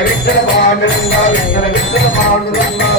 విత్తల బాండుగా విత్తల విత్తల బాండుగా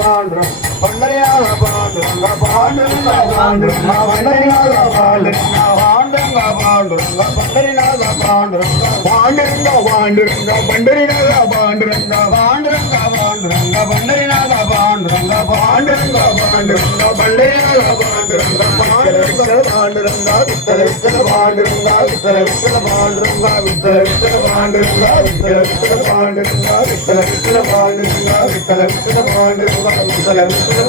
பாண்டுங்க பாண்டுங்க பாண்டுங்க பாண்டுங்க பாண்டுரங்கா பண்டரிநாதா பாண்டுரங்கா பாண்டுரங்கா பாண்டுரங்கா பண்டரிநாதா பாண்டுரங்கா பாண்டுரங்கா பாண்டுரங்கா பண்டரிநாதா பாண்டுரங்கா பாண்டுரங்கா பாண்டுரங்கா பண்டரிநாதா பாண்டுரங்கா பாண்டுரங்கா பாண்டுரங்கா வித்தல வித்தல பாண்டுரங்கா வித்தல வித்தல பாண்டுரங்கா வித்தல வித்தல பாண்டுரங்கா வித்தல வித்தல பாண்டுரங்கா வித்தல வித்தல பாண்டுரங்கா வித்தல வித்தல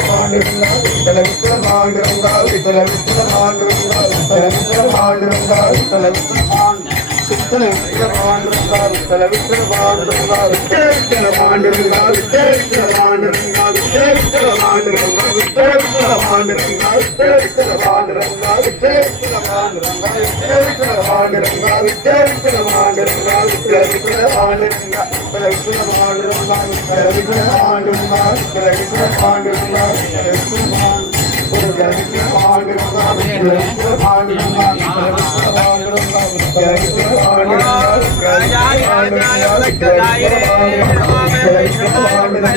பாண்டுரங்கா வித்தல வித்தல பாண்டுரங்கா வித்தல வித்தல பாண்டுரங்கா வித்தல வித்தல பாண்டுரங்கா விட்டல விட்டவான் விட்டல விட்டவான் விட்டல விட்டவான் விட்டவான் விட்டவான் விட்டவான் விட்டவான் விட்டவான் விட்டவான் விட்டவான் விட்டவான் விட்டவான் ஜாய் ஜாய் ஜாய்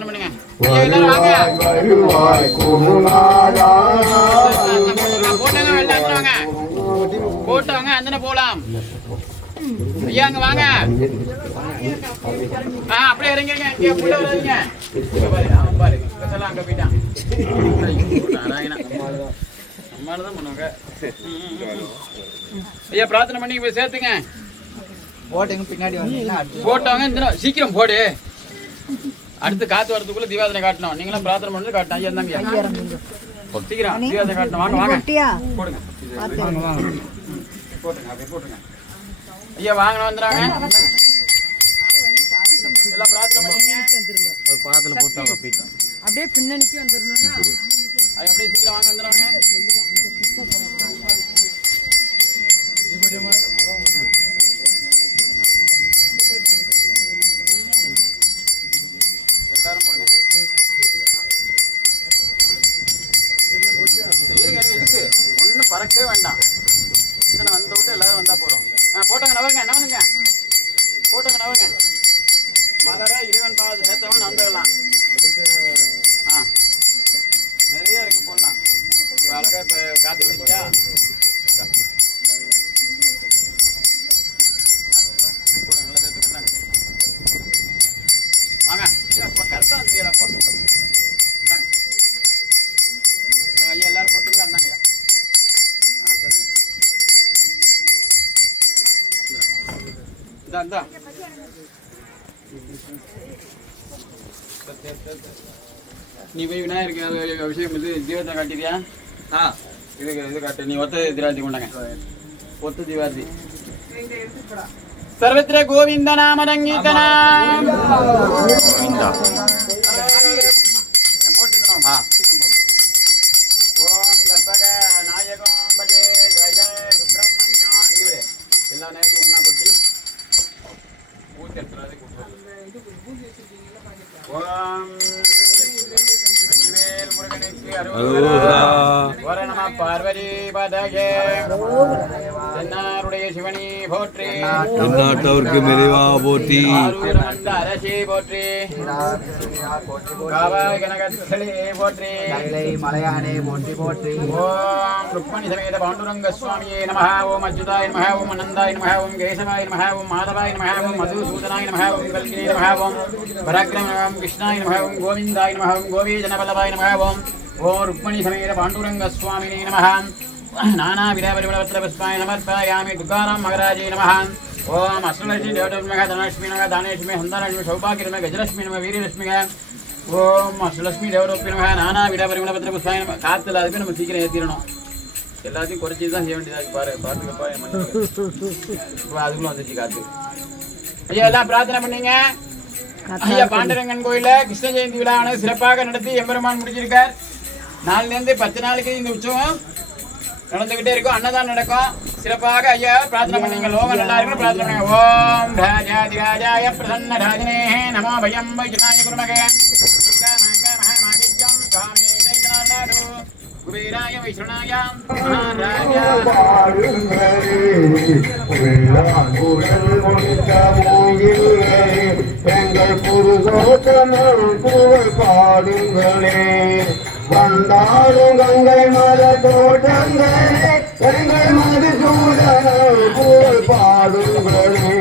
பண்ணுங்க ஐயா, எல்லாரும் வாங்க. போட்டாங்க வெள்ளாட்டு வாங்க போட்டவங்க அந்தன போலாம். ஐயா அங்க வாங்க. ஆ அப்படியே இறங்கிருங்க. இங்க புள்ள வராதீங்க. இங்க பாரு, அவன் பாரு இப்பெல்லாம் அங்க போயிட்டான். நாராயணா. நம்மாலதான் பண்ணுவாங்க. ஐயா பிரார்த்தனை பண்ணி போய் சேர்த்துங்க. போட்டுங்க பின்னாடி போட்டவங்க இந்த சீக்கிரம் போடு. அடுத்து காத்து வரதுக்குள்ள தீபாவளி காட்டணும். நீங்களும் பிரார்த்தனை பண்ணி காட்டணும். ஐயா இருந்தாங்க சீக்கிரம் தீபாவளி காட்டணும். வாங்க வாங்க. போடுங்க. போட்டுங்க அப்படியே போட்டுங்க. ஐயா வாங்கின வந்துடுறாங்க. எல்லாம் பிரார்த்தனை பண்ணீங்க அப்படியே பின்னணிக்கு வந்துடணும்னா ஐயா அப்படியே சீக்கிரம் வாங்க வந்துடுறாங்க எல்லாரும் போடுங்க இருங்க, இருங்க, எதுக்கு ஒன்றும் பறக்கவே வேண்டாம் இன்னும் வந்த விட்டு எல்லாரும் வந்தா போறோம் ஆ போட்டோங்க நவருங்க நவருங்க போட்டோங்க நவருங்க மலர இறைவன் பாவத்தை சேர்த்தவன் வந்துடலாம் ஆ நிறைய இருக்கு போடலாம் இப்ப அழகா இப்ப காத்து வந்துச்சா போடுங்க, நல்லா சேர்த்துங்க, இந்தாங்க. வாங்க கரெக்டாக வந்துடப்பா இந்தாங்க இந்தாங்க, ஐயா எல்லாரும் போட்டுங்களா இந்தாங்கய்யா ஆ சரிங்க இந்தா இந்தா நீ போய் விநாயகருக்கு விஷயம் இது தீபத்தை காட்டிறியா ஆ இது இது காட்டு. நீ ஒத்த திராட்சை கொண்டாங்க. ஒத்த திவாதி சர்வத்திர கோவிந்த நாம ரங்கீதனாம் கோவிந்தா ஓம் கற்பக நாயகம் பஜே ஜெய சுப்பிரமணியம் இவரே. எல்லா நேரத்தையும் ஒன்னா கொட்டி ஊத்தி எடுத்துறாரு ஓம் வர நம பார்வதி பதகே. தென்னாருடைய சிவனி போற்றி தென்னாட்டவர்க்கு மெலிவா போற்றி ஆரூர் வந்த அரசி போற்றி காவாய் கனகத்திலே போற்றி கைலை மலையானே போற்றி போற்றி ஓம் ருக்மணி சமேத பாண்டுரங்க சுவாமியே நமः ஓம் அச்சுதாய நமः ஓம் அனந்தாய நமः ஓம் கேசவாய நமः ஓம் மாதவாய நமः ஓம் மதுசூதனாய நமः ஓம் கல்கினே நமः ஓம் பராக்கிரம நமः ஓம் கிருஷ்ணாய நமः ஓம் கோவிந்தாய நமः ஓம் கோவிஜனபல்லவாய நமः ஓம் ஓம் ருக்மணி சமேத பாண்டுரங்க சுவாமினே நமः புஷ்பாய நமர்ப்பயாமி துக்காராம் மகராஜே நமः ஓம் அஷ்டலட்சுமி தேவதர்மக தனலட்சுமி நமக தானலட்சுமி சந்தானலட்சுமி சௌபாகிரம கஜலட்சுமி நம வீரலட்சுமிக ஓம் அஷ்டலட்சுமி தேவரோப்பி நமக நானா விரபரிபலவத்திர புஷ்பாய நம காத்துல அதுக்கு நம்ம சீக்கிரம் ஏற்றிடணும் எல்லாத்தையும் குறைச்சி தான் செய்ய வேண்டியதா இருக்கு. பாரு பார்த்துக்கப்பா. இப்போ அதுக்குள்ள வந்துச்சு காத்து. ஐயா எல்லாம் பிரார்த்தனை பண்ணீங்க? ஐயா பாண்டரங்கன் கோயில கிருஷ்ண ஜெயந்தி விழாவானது சிறப்பாக நடத்தி எம்பெருமான் முடிச்சிருக்கார். நாலுல இருந்து பத்து நாளைக்கு இந்த உற்சவம் நடந்துகிட்டே இருக்கும். அன்னதானம் நடக்கும். சிறப்பாக ஐயா பிரார்த்தனை பண்ணீங்க. லோகம் நல்லா இருக்கணும். பிரார்த்தனை பண்ணுங்க. ஓம் ராஜாதி ராஜாய பிரசன்ன ராஜனே. நமோ பயம் வைஜனாய குருமகே. குபேராய எங்கள் புருஷோத்தமம் பாடுங்களே வந்தாலும் கங்கை மத தோட்டங்களே எங்கள் மதுசூதனம் புகழ் பாடுங்களே.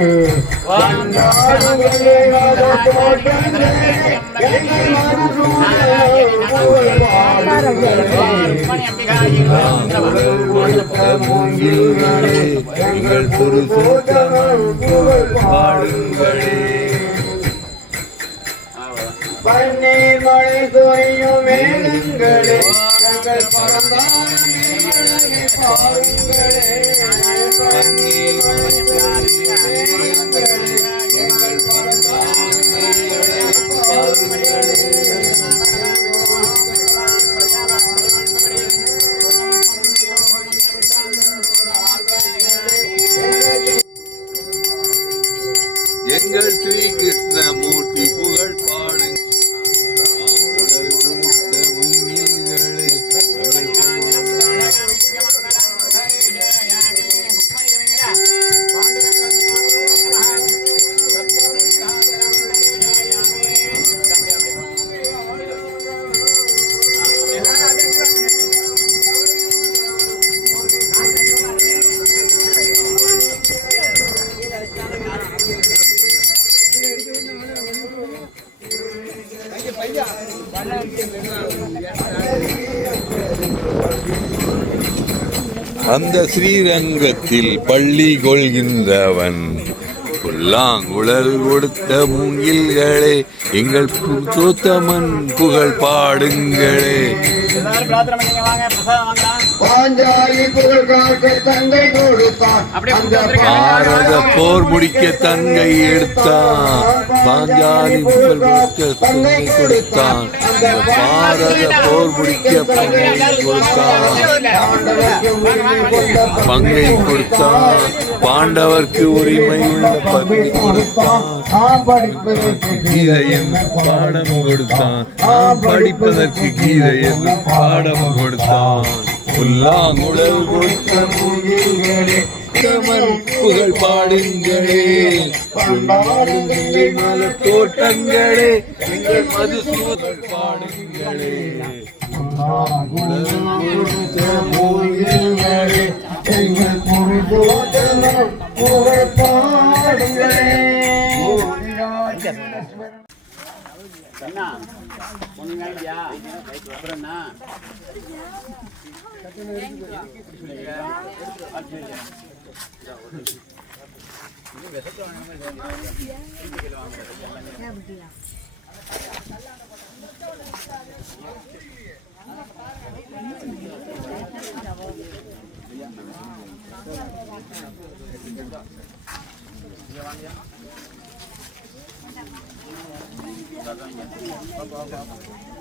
வந்தாலும் கங்கை மத தோட்டங்களே எங்கள் மதுசூதனம் புகழ் பாடுங்களே புகழ் பாடுங்களே பன்னீர் மழை சொரியும் மேலங்களே எங்கள் பரந்தான மேகங்களே பாருங்களே. அந்த ஸ்ரீரங்கத்தில் பள்ளி கொள்கின்றவன். புல்லாங்குழல் கொடுத்த மூங்கில்களே எங்கள் புருஷோத்தமன் புகழ் பாடுங்களே. பாரத போர் முடிக்க தங்கை எடுத்தான் பாஞ்சாலி புகழ் கொடுக்க தங்கை கொடுத்தான் பாரத போர் முடிக்க பங்கை கொடுத்தான் பங்கை கொடுத்தான் பாண்டவர்க்கு உரிமை உள்ள பங்கை கொடுத்தான் கீதை என்று பாடம் கொடுத்தான் படிப்பதற்கு கீதை என்று பாடம் கொடுத்தான் புல்லாங்குழல் கொடுத்த மூங்கில்களே தமிழ் புகழ் பாடுங்களே. பாடுங்கள் மலர் தோட்டங்களே எங்கள் மதுசூதல் பாடுங்களே. எங்கள் புகழ் பாடுங்களே. கண்ணா ஒன்று நாளையா அப்புறம் என்ன வாங்க அப்படியா காக்க வைங்க